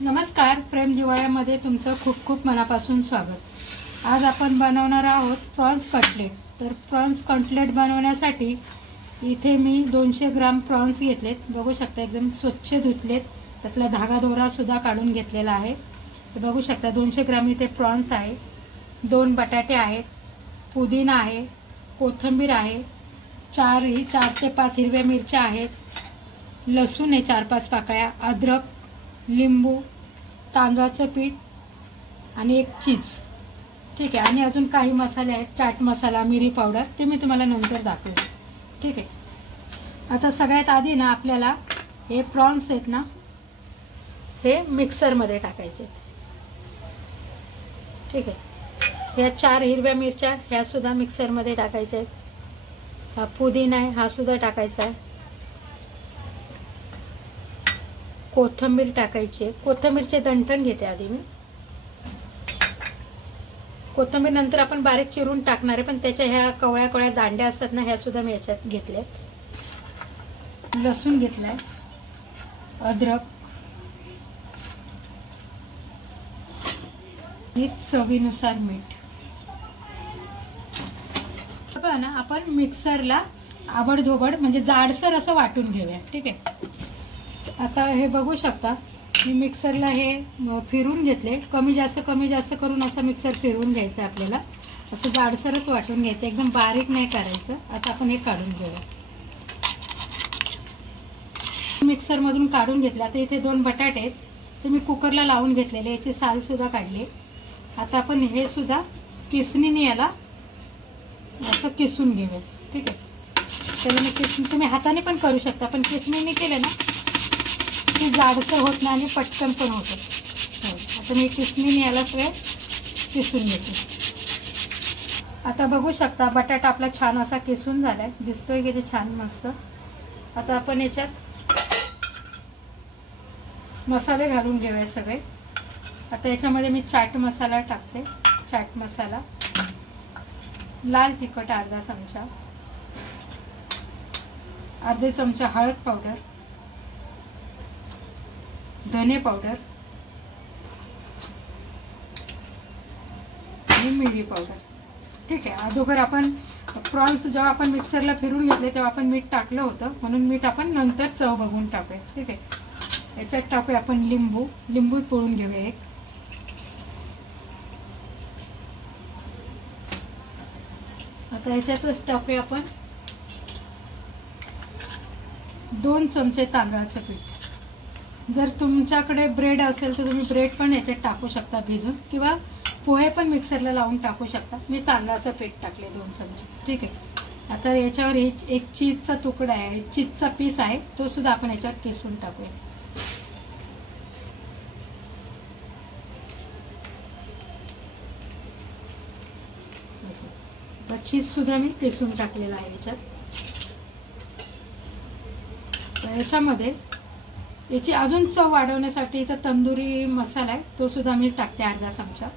नमस्कार, प्रेम जिवाळ्यामध्ये तुमचं खूप खूप मनापासून स्वागत। आज आपण बनवणार आहोत प्रॉन्स कटलेट। तर प्रॉन्स कटलेट बनवण्यासाठी इथे मी 200 ग्राम प्रॉन्स घेतलेत। बघू शकता एकदम स्वच्छ धुतलेत, त्यातला धागा दोरा सुद्धा काढून घेतलेला आहे। तर बघू शकता 200 ग्राम इथे प्रॉन्स आहे, 2 बटाटे आहेत, पुदिना आहे, कोथिंबीर आहे, 4 ते 5 हिरव्या मिरच्या आहेत, लसूण आहे 4-5 पाकळ्या, अद्रक, लिंबू, तांदळाचं पीठ आणि एक चीज। ठीक आहे, आणि अजून काही मसाले आहेत, चाट मसाला, मिरी पावडर, ते मी तुम्हाला नंतर दाखवेन। ठीक आहे, आता सगळ्यात आधी ना आपल्याला हे प्रॉन्स आहेत ना, हे मिक्सर मध्ये टाकायचे। ठीक आहे, या 4 हिरव्या मिरच्या ह्या सुद्धा मिक्सर मध्ये टाकायच्या आहेत। हा पुदिना आहे, हा सुद्धा टाकायचा आहे। कोथिंबीर टाकायची आहे, कोथिंबीरचे दंठन घेते आधी मी। कोथिंबीर नंतर आपण बारीक चिरून टाकणार आहे, पण त्याच्या ह्या कवळ्या कवळ्या दांड्या असतात ना, ह्या सुद्धा मी याच्यात घेतल्यात। लसूण घेतलाय, अद्रक, चवीनुसार मीठ। सगळं ना आपण मिक्सरला आबडधोबड म्हणजे जाडसर असं वाटून घेऊया। ठीक आहे, आता हे बघू शकता मी मिक्सरला हे फिरून घेतले, कमी जास्त करून असं मिक्सर फिरवून घ्यायचं आपल्याला। असं जाडसरच वाटून घ्यायचं, एकदम बारीक नाही करायचं। आता आपण हे काढून घेऊया, मिक्सर मधून काढून घेतलं। आता इथे 2 बटाटे आहेत, ते मी कुकरला लावून घेतलेले, याची साल सुद्धा काढली। आता आपण हे सुद्धा किसणीने याला असं किसून घेऊया। ठीक आहे, त्याला मी किसून, तुम्ही हाताने पण करू शकता, पण किसणीने केले ना ती जाडसर होत नाही आणि पटकन पण होतं। आता मी किसणीने याला सगळे किसून घेते। आता बघू शकता बटाटा आपला छान असा किसून झालाय, दिसतोय किती छान मस्त। आता आपण याच्यात मसाले घालून घेऊया सगळे। आता याच्यामध्ये मी चाट मसाला टाकते, चाट मसाला, लाल तिखट अर्धा चमचा, अर्धे चमचा हळद पावडर, धने पावडर आणि मिरी पावडर। ठीक आहे, अगोदर आपण प्रॉन्स जेव्हा आपण मिक्सरला फिरून घेतले तेव्हा आपण मीठ टाकलं होतं, म्हणून मीठ आपण नंतर चव बघून टाकूया। ठीक आहे, याच्यात टाकूया आपण लिंबू, लिंबू पिळून घेऊया एक। आता याच्यातच टाकूया आपण 2 चमचे तांदळाचं पीठ। जर तुमच्याकडे ब्रेड असेल तर तुम्ही ब्रेड पण याच्यात टाकू शकता भिजून, किंवा पोहे पण मिक्सरला लावून टाकू शकता। मी तांदळाचं पीठ टाकले 2 चमचे। ठीक आहे, आता याच्यावर एक चीजचा तुकडा आहे, चीजचा पीस आहे, तो सुद्धा आपण याच्यावर किसून टाकूया। चीज सुद्धा मी किसून टाकलेला आहे याच्यात। याच्यामध्ये याची अजून चव वाढवण्यासाठी इथं तंदुरी मसाला आहे, तो सुद्धा मी टाकते अर्धा चमचा।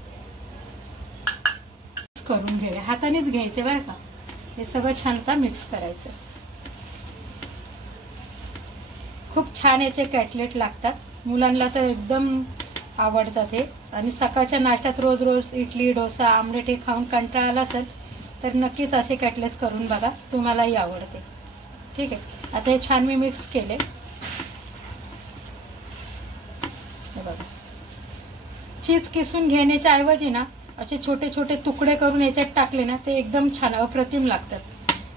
करून घेऊया, हातानेच घ्यायचे बरं का, हे सगळं छान मिक्स करायचं। खूप छान याचे कटलेट लागतात, मुलांना तर एकदम आवडतात हे। आणि सकाळच्या नाश्त्यात रोज रोज इडली, डोसा, आमलेट हे खाऊन कंटाळा आला असेल तर नक्कीच असे कटलेट्स करून बघा, तुम्हालाही आवडते। ठीक आहे, आता हे छान मी मिक्स केले। बघा, चीज किसून घेण्याच्या ऐवजी ना असे छोटे छोटे तुकडे करून याच्यात टाकले ना, ते एकदम छान अप्रतिम लागतात।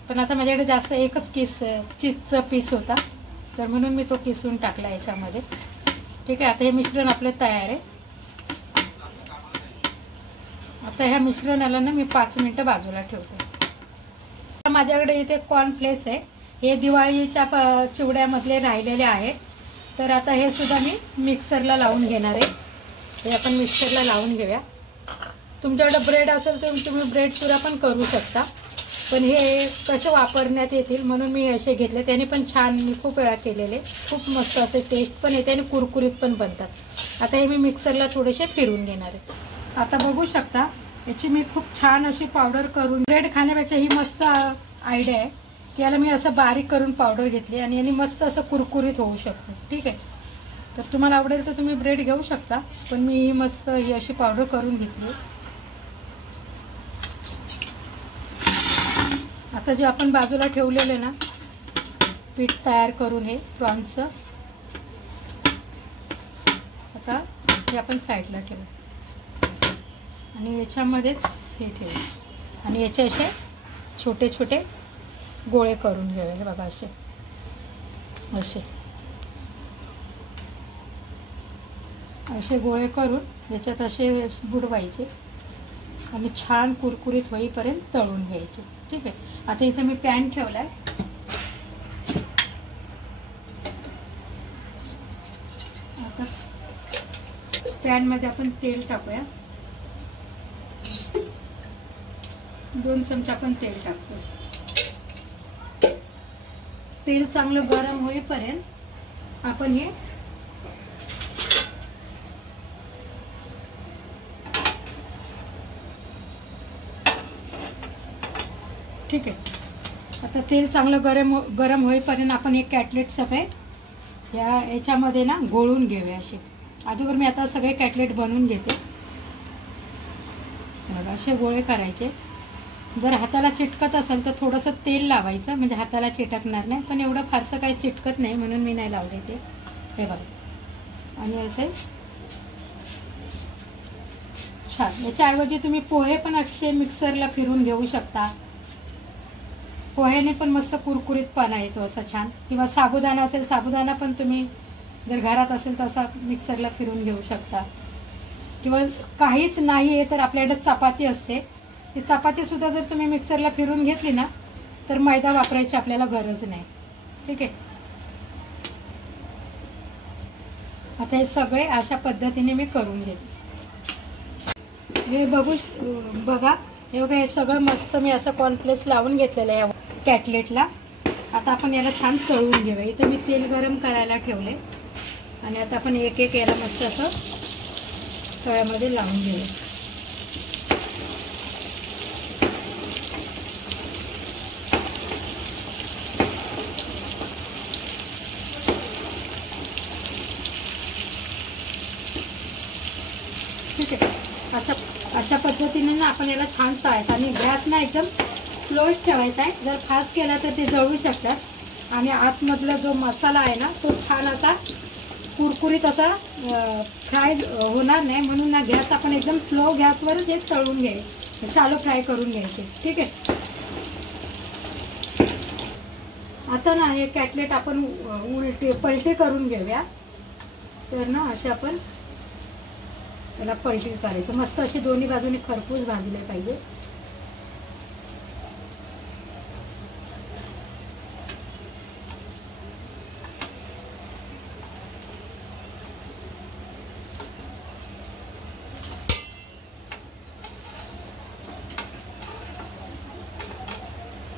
पण आता माझ्याकडे जास्त एकच चीजचा पीस होता, तर म्हणून मी तो किसून टाकला याच्यामध्ये। ठीक आहे, आता हे मिश्रण आपले तयार आहे। आता ह्या मिश्रणाला ना मी 5 मिनिटं बाजूला ठेवते। माझ्याकडे इथे कॉर्नफ्लेक्स आहे, हे दिवाळीच्या चिवड्यामधले राहिलेले आहेत। तर आता हे सुद्धा मी मिक्सरला लावून घेणार आहे, हे आपण मिक्सरला लावून घेऊया। तुमच्याकडे ब्रेड असेल तर तुम्ही ब्रेड सुद्धा पण करू शकता, पण हे कसे वापरण्यात येतील म्हणून मी असे घेतले। त्याने पण छान, मी खूप वेळा केलेले, खूप मस्त असे टेस्ट पण येते आणि कुरकुरीत पण बनतात। आता हे मी मिक्सरला थोडेसे फिरून घेणार आहे। आता बघू शकता याची मी खूप छान अशी पावडर करून, ब्रेड खाण्यापेक्षा ही मस्त आयडिया आहे की याला मी असं बारीक करून पावडर घेतली आणि याने मस्त असं कुरकुरीत होऊ शकतं। ठीक आहे, तर तुम्हाला आवडेल तर तुम्ही ब्रेड घेऊ शकता, पण मी ही मस्त ही अशी पावडर करून घेतली. आता जे आपण बाजूला ठेवलेलं ना पीठ तयार करून हे प्रॉन्सचं, आता हे आपण साईडला ठेवू आणि याच्यामध्येच हे ठेवू आणि याचे असे छोटे छोटे गोळे करून घेऊया. बघा असे असे असे गोळे करून याच्यात असे बुडवायचे आणि छान कुरकुरीत होईपर्यंत तळून घ्यायचे. ठीक आहे. आता इथे मी पॅन ठेवला आहे. आता पॅनमध्ये आपण तेल टाकूया. 2 चमचे आपण तेल टाकतो. तेल चांगलं गरम होईपर्यंत आपण हे ठीक आहे. आता तेल चांगलं गरम होईपर्यंत आपण हे कॅटलेट सगळे याच्यामध्ये ना गोळून घेऊया असे. अगोदर मी आता सगळे कॅटलेट बनवून घेते. बघा असे गोळे करायचे. जर हाताला चिटकत असेल तर थोडंसं तेल लावायचं, म्हणजे हाताला चिटकणार नाही, पण एवढं फारसं काही चिटकत नाही म्हणून मी नाही लावले ते. हे बघा आणि असे छान. याच्याऐवजी तुम्ही पोहे पण असे मिक्सरला फिरून घेऊ शकता. पोह्याने पण मस्त कुरकुरीतपणा येतो असा छान. किंवा साबुदाणा असेल, साबुदाणा पण तुम्ही जर घरात असेल तर असा मिक्सरला फिरून घेऊ शकता. किंवा काहीच नाही आहे तर आपल्याकडे चपाती असते, ती चपातीसुद्धा जर तुम्ही मिक्सरला फिरून घेतली ना तर मैदा वापरायची आपल्याला गरज नाही. ठीक आहे. आता हे सगळे अशा पद्धतीने मी करून घेते. हे बघा हे बघा, हे सगळं मस्त मी असं कॉर्नफ्लेक्स लावून घेतलेलं आहे कॅटलेटला. आता आपण याला छान तळून घेऊया. इथं मी तेल गरम करायला ठेवले आणि आता आपण एक एक याला मस्त असं तव्यामध्ये लावून घेऊया. ठीक आहे. अशा पद्धतीने ना आपण याला छान तळायचं आणि गॅस ना एकदम स्लोच ठेवायचा आहे. जर फास्ट केला तर ते जळू शकतात आणि आतमधला जो मसाला आहे ना तो छान असा कुरकुरीत असा फ्राय होणार नाही, म्हणून ना गॅस आपण एकदम स्लो गॅसवरच हे तळून घ्यायचे, शालो फ्राय करून घ्यायचे. ठीक आहे. आता ना हे कॅटलेट आपण पलटे करून घेऊया. तर ना असे आपण त्याला पलटी करायचं. मस्त अशी दोन्ही बाजूने खरपूस भाजले पाहिजे.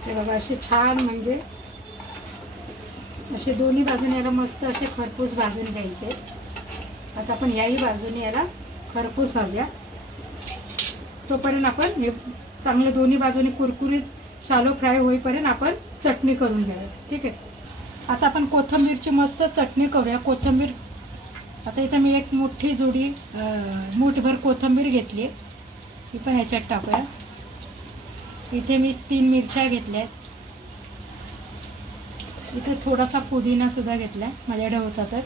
हे बघा असे छान, म्हणजे असे दोन्ही बाजूने याला मस्त असे खरपूस भाजून घ्यायचे. आता आपण याही बाजूने याला खरपूस भाजूया. तोपर्यंत आपण हे चांगले दोन्ही बाजूने कुरकुरीत शालो फ्राय होईपर्यंत आपण चटणी करून घ्यावी. ठीक आहे. आता आपण कोथिंबीरची मस्त चटणी करूया. कोथिंबीर आता इथं मी एक मोठी जुडी मूठभर कोथिंबीर घेतली आहे, ती पण याच्यात टाकूया. इथे मी 3 मिरच्या घेतल्या. इथे थोडासा पुदिना सुद्धा घेतला माझ्याकडे होता तर.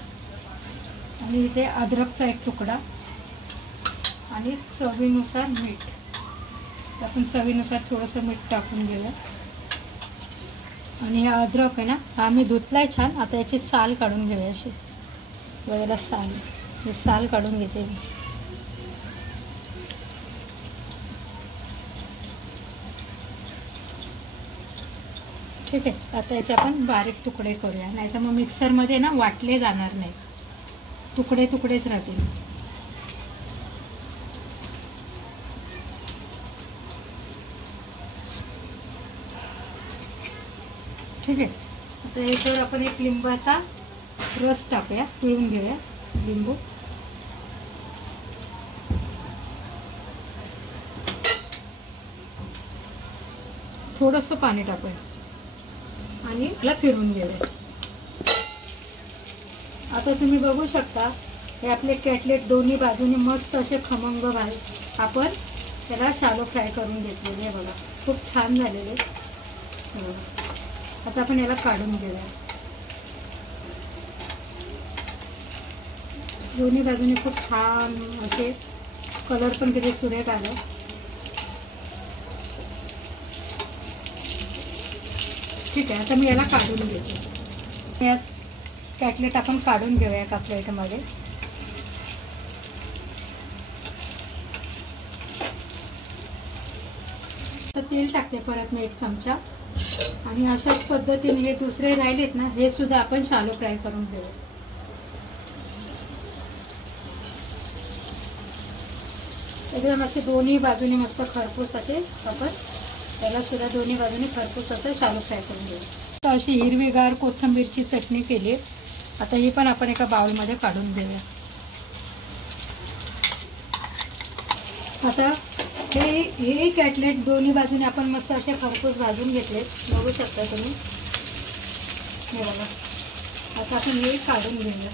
आणि इथे अद्रकचा एक तुकडा आणि चवीनुसार मीठ. आपण चवीनुसार थोडंसं मीठ टाकून घेऊया. आणि हा अद्रक आहे ना हा मी धुतलाय छान. आता याची साल काढून घेऊया. अशी वगैरे साल काढून घेते मी. ठीक आहे. आता याचे आपण बारीक तुकडे करूया, नाही तर मग मिक्सरमध्ये ना वाटले जाणार नाही, तुकडेच राहतील. ठीक आहे. आता याच्यावर आपण एक लिंबाचा रस टाकूया, पिळून घेऊया लिंबू. थोडंसं पाणी टाकूया आणि याला फिरवून घेऊया. आता तुम्ही बघू शकता हे आपले कॅटलेट दोन्ही बाजूने मस्त असे खमंग भाई आपण त्याला शालो फ्राय करून घेतलेले आहे बघा. खूप छान झालेले. आता आपण याला काढून घेऊया. दोन्ही बाजूने खूप छान असे कलर पण किती सुरेख आले. ठीक आहे, आता मी याला काढून घेते. या कॅटलेट आपण काढून घेऊया एका प्लेटमध्ये. तर तेल टाकते परत मी 1 चमचा आणि अशाच पद्धतीने हे दुसरे राहिलेत ना, हे सुद्धा आपण शालो फ्राय करून घेऊ. एकदम असे दोन्ही बाजूने मस्त खरपूस असे आपण त्याला सुद्धा दोन्ही बाजूने खरपूस असं शालो फ्राय करून घेऊ. तर अशी हिरवीगार कोथिंबीरची चटणी केली. आता ही पण आपण एका बाउलमध्ये काढून घेऊया. आता हे कॅटलेट दोन्ही बाजूने आपण मस्त असे खरपूस भाजून घेतले. बघू शकता तुम्ही. हे बघा. आता आपण हे काढून घेऊया.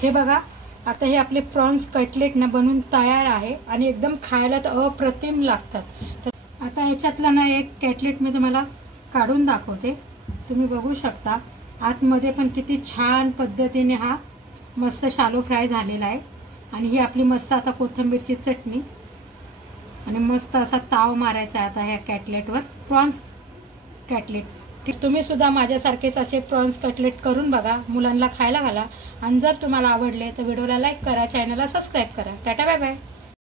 हे बघा, आता हे आपले प्रॉन्स कटलेट ना बनवून तयार आहे आणि एकदम खायला तर अप्रतिम लागतात. तर आता ह्याच्यातला ना एक कॅटलेट मी तुम्हाला काढून दाखवते. तुम्ही बघू शकता आतमध्ये पण किती छान पद्धतीने हा मस्त शालो फ्राय झालेला आहे. आणि ही आपली मस्त आता कोथिंबीरची चटणी आणि मस्त असा ताव मारायचा आता ह्या कॅटलेटवर. प्रॉन्स कॅटलेट तुम्ही सुद्धा माझ्यासारखेच असे प्रॉन्स कटलेट करून बघा. मुलांना खायला घाला. आणि जर तुम्हाला आवडले तर व्हिडिओला लाईक करा, चॅनलला सबस्क्राईब करा. टाटा बाय बाय.